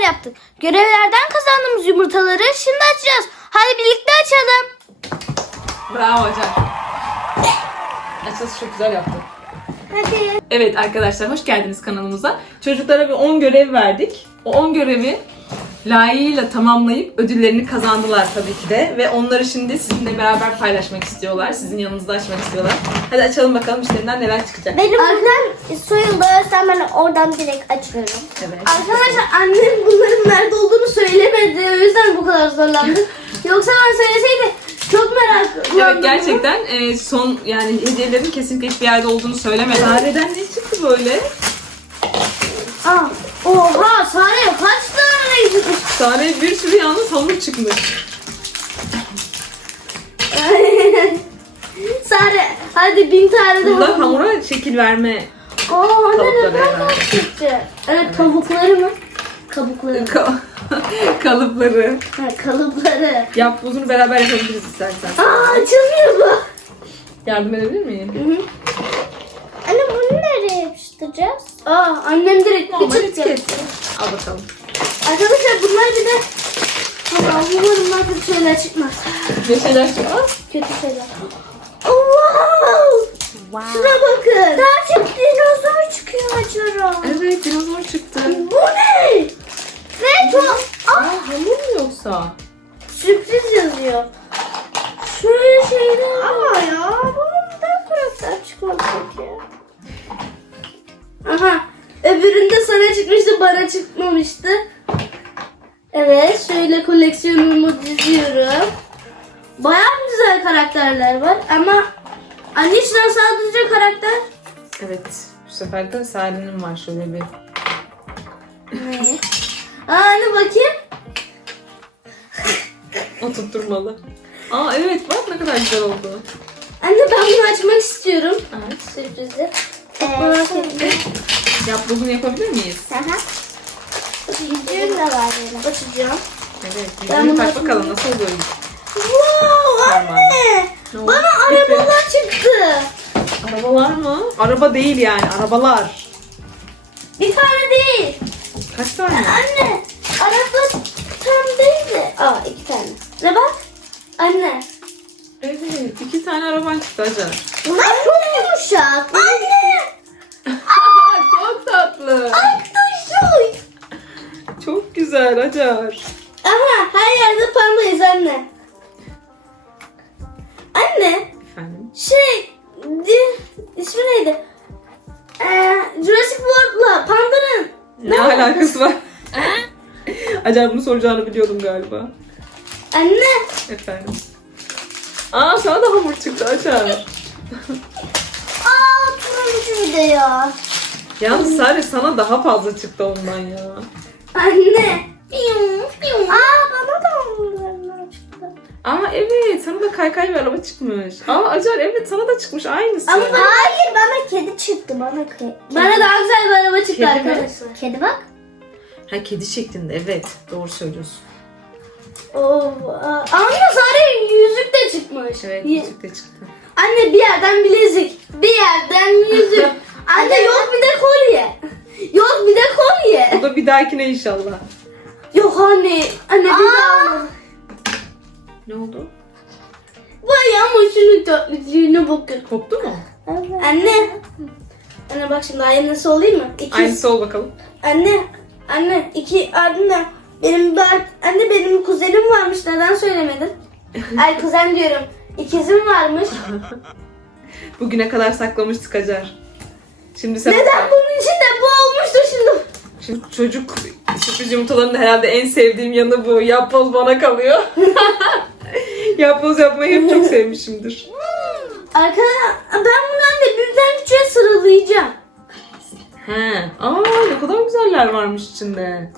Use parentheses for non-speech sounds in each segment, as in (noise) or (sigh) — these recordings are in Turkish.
görevler yaptık. Görevlerden kazandığımız yumurtaları şimdi açacağız. Hadi birlikte açalım. Bravo hocam. Açılışı çok güzel yaptın. Hadi. Evet arkadaşlar hoş geldiniz kanalımıza. Çocuklara bir 10 görev verdik. O 10 görevi layığıyla tamamlayıp ödüllerini kazandılar tabii ki de. Ve onları şimdi sizinle beraber paylaşmak istiyorlar. Sizin yanınızda açmak istiyorlar. Hadi açalım bakalım işlerinden neler çıkacak. Benim buradan soyuldu. Sen ben oradan direkt açıyorum. Evet. Arkadaşlar annem bunların nerede olduğunu söylemedi. O yüzden bu kadar zorlandık. (laughs) Yoksa ben söyleseydi çok merak Evet gerçekten e, son yani hediyelerin kesinlikle hiçbir yerde olduğunu söylemedi. Sare'den ne çıktı böyle? Aa, oha Sare tane Sare'ye bir sürü yalnız hamur çıkmış. (laughs) Sare hadi bin tane de Bunlar hamur. hamura şekil verme Aa anne Tavukları ne kadar herhalde. çıktı. Evet tavukları mı? Kabukları. ka- (laughs) kalıpları. Ha, kalıpları. Yap bunu beraber yapabiliriz istersen. Aa açılmıyor bu. Yardım edebilir miyim? Hı hı. Anne bunu nereye yapıştıracağız? Aa annem direkt Normal etiket. yaptı. Al bakalım. Arkadaşlar bunlar bir de Allah'ım umarım bunlar kötü şeyler çıkmaz. Ne şeyler çıktı? Kötü şeyler. Wow! Şuna bakın. Daha çok dinozor çıkıyor açıyorum. Evet dinozor çıktı. Bu ne? Ne bu? Aa hamur mu yoksa? Sürpriz yazıyor. Şöyle şeyler Ama ya bundan karakter çıkmaz peki. Aha. Öbüründe sana çıkmıştı bana çıkmamıştı. Evet şöyle koleksiyonumu diziyorum. Bayağı güzel karakterler var ama annesinden sadece karakter. Evet. Bu sefer de Sare'nin var şöyle bir. Ne? Aa anne bakayım. (laughs) O tutturmalı. Aa evet bak ne kadar güzel oldu. Anne ben bunu açmak istiyorum. Evet. Sürprizi. Çok merak ettim. Yap bugün yapabilir miyiz? Aha. Yüzüğüm de var benim. Açacağım. Evet. Ben bunu tak bakalım nasıl oluyor? Wow anne. Ne oldu? Bana arabalar çıktı. Arabalar mı? Araba değil yani arabalar. Bir tane değil. Kaç tane? Anne. Araba tam değil de. Aa iki tane. Ne bak. Anne. Evet iki tane araban çıktı Acar. Bunlar çok yumuşak. Anne. Güzel Acar. Ama her yerde pandayız anne. Anne. Efendim? Şey. Di, ismi neydi? Ee, Jurassic World'la pandanın. Ne alakası var? Acar bunu soracağını biliyordum galiba. Anne. Efendim. Aa sana da hamur çıktı Acar. Aa turuncu bir de ya. Yalnız Sare sana daha fazla çıktı ondan ya. Anne. Aa bana da onlardan çıktı. Aa evet sana da kaykay bir araba çıkmış. Aa Acar evet sana da çıkmış aynısı. Ama hayır bana kedi çıktı bana kedi. Bana daha güzel bir araba çıktı Kedi mi? arkadaşlar. Kedi bak. Ha kedi şeklinde evet doğru söylüyorsun. Oo, aa, anne Zare yüzük de çıkmış. Evet Ye- yüzük de çıktı. Anne bir yerden bilezik, bir yerden yüzük. (laughs) Anne yok dahakine inşallah. Yok anne. Anne bir daha. Ne oldu? Vay ama şunun tatlılığına bakın. Koptu mu? Anne. Anne bak şimdi aynısı olayım mı? İki. Aynısı ol bakalım. Anne. Anne. iki anne. Benim bir, anne benim kuzenim varmış. Neden söylemedin? (laughs) Ay kuzen diyorum. İkizim varmış. (laughs) Bugüne kadar saklamıştık Acar. Şimdi sen... Neden bunun olmuştu Şimdi çocuk sürpriz yumurtalarının herhalde en sevdiğim yanı bu. Yapboz bana kalıyor. (laughs) Yapboz yapmayı hep çok sevmişimdir. Arkadaşlar ben bunu anne birden küçüğe sıralayacağım. He. Aa ne kadar güzeller varmış içinde.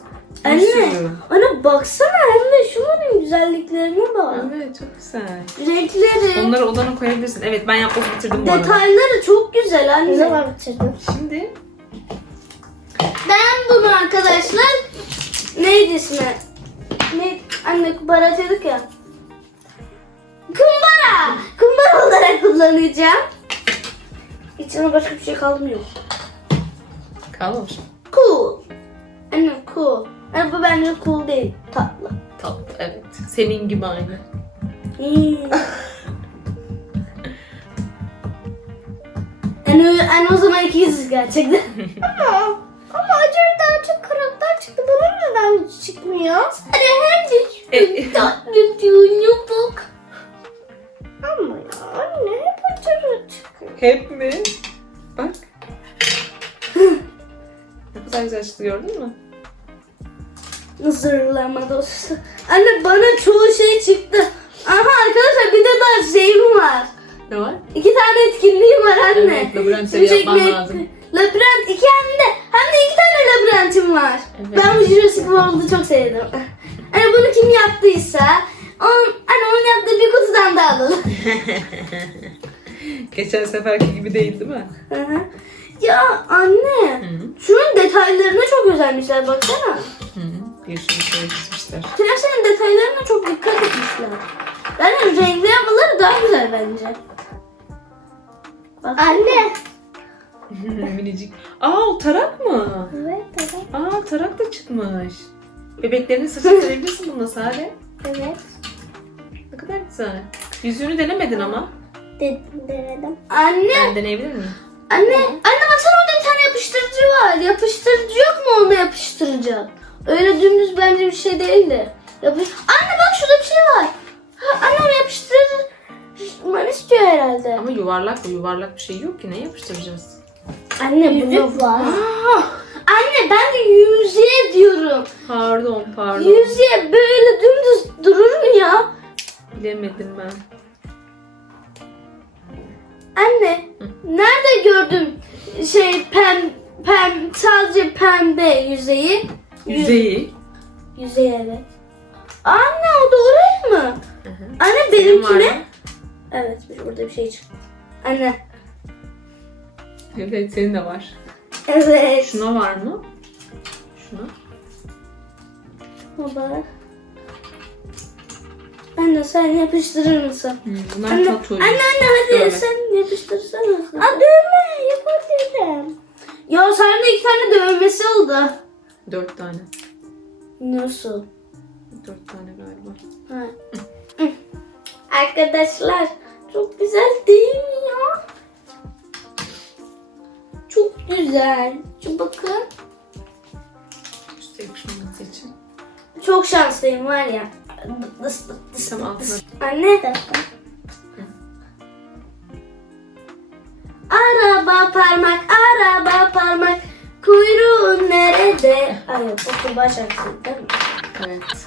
Bir Anne. sürü. Baksana anne şunların güzelliklerine bak. Evet çok güzel. Renkleri. Onları odana koyabilirsin. Evet ben yapboz bitirdim bu arada. Detayları çok güzel anne. Ne zaman bitirdin? Şimdi Ben arkadaşlar neydi ismi? Ne? Anne kumbara dedik ya. Kumbara! Kumbara olarak kullanacağım. İçine başka bir şey kalmıyor. kalmamış. Cool. Anne cool. Anne bu ama bence cool değil. Tatlı. Tatlı evet. Senin gibi aynı. Hmm. yani, yani o zaman ikiyiz gerçekten. (laughs) Acar'dan çok karakter çıktı. Bana neden çıkmıyor? Hani hem de E- tatlı diyor bak. Ama ya anne hep Acar'a çıkıyor. Hep mi? Bak. ne kadar güzel çıktı gördün mü? Zırlama dostu. Anne bana çoğu şey çıktı. Aha arkadaşlar bir de daha şeyim var. Ne var? İki tane etkinliğim var anne. Evet, labirentleri Şimdi yapman lazım. Labirent iki hem de hem de iki tane labirentim var. Evet. Ben bu Jurassic World'u çok sevdim. (laughs) Hani bunu kim yaptıysa onun, hani onun yaptığı bir kutudan da alalım. (laughs) Geçen seferki gibi değil değil mi? Hı hı. ya anne Hı. şunun detaylarına çok özenmişler baksana. Hı. Bir sürü şey çizmişler. Traps'in detaylarına çok dikkat etmişler. Yani renkli yapmaları daha güzel bence. Bak. Anne. (laughs) Minicik. Aa o tarak mı? Evet, evet, Aa tarak da çıkmış. Bebeklerini saçını sevebilirsin bununla Sare. evet. Ne kadar güzel. Yüzüğünü denemedin ama. denedim. Anne, Ben deneyebilir miyim? anne, anne baksana orada bir tane yapıştırıcı var. Yapıştırıcı yok mu onu yapıştıracak? Öyle dümdüz bence bir şey değildi. Yapış anne bak şurada bir şey var. Ha, anne onu yapıştırman istiyor herhalde. Ama yuvarlak bu yuvarlak bir şey yok ki. Ne yapıştıracağız? Anne bunu var. Anne ben de yüzeye diyorum. Pardon pardon. Yüzeye böyle dümdüz durur mu ya? Bilemedim ben. Anne nerede gördüm şey pem pem sadece pembe yüzeyi? Yüzeyi. Yüzey evet. Anne o da oraya mı? Hı hı. Anne Senin var benimkine. mı? Evet bir- burada bir şey çıktı. Anne. Evet senin de var. Evet. Şuna var mı? Şuna. Baba. Anne sen yapıştırır mısın? Hı, bunlar Anne, çoğu. anne anne hadi Dövme. sen yapıştırsana. Aa dövme yapabilirim. Ya sende iki tane dövmesi oldu. Dört tane. Nasıl? Dört tane galiba. Ha. Arkadaşlar çok güzel değil mi ya? Güzel. Şu bakın. Yakışmaması için. Çok şanslıyım var ya. Tamam altına. Anne. Araba parmak, araba parmak. Kuyruğun nerede? Ay yok, o kurbağa şarkısı değil mi? Evet.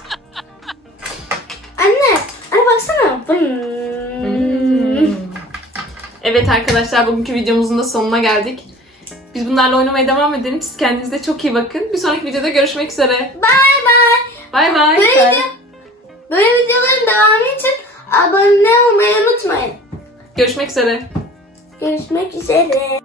Anne, anne baksana. Hmm. Evet arkadaşlar bugünkü videomuzun da sonuna geldik. Biz bunlarla oynamaya devam edelim. Siz kendinize çok iyi bakın. Bir sonraki videoda görüşmek üzere. Bye bye. Bay bay. Böyle, video, böyle videoların devamı için abone olmayı unutmayın. Görüşmek üzere. Görüşmek üzere.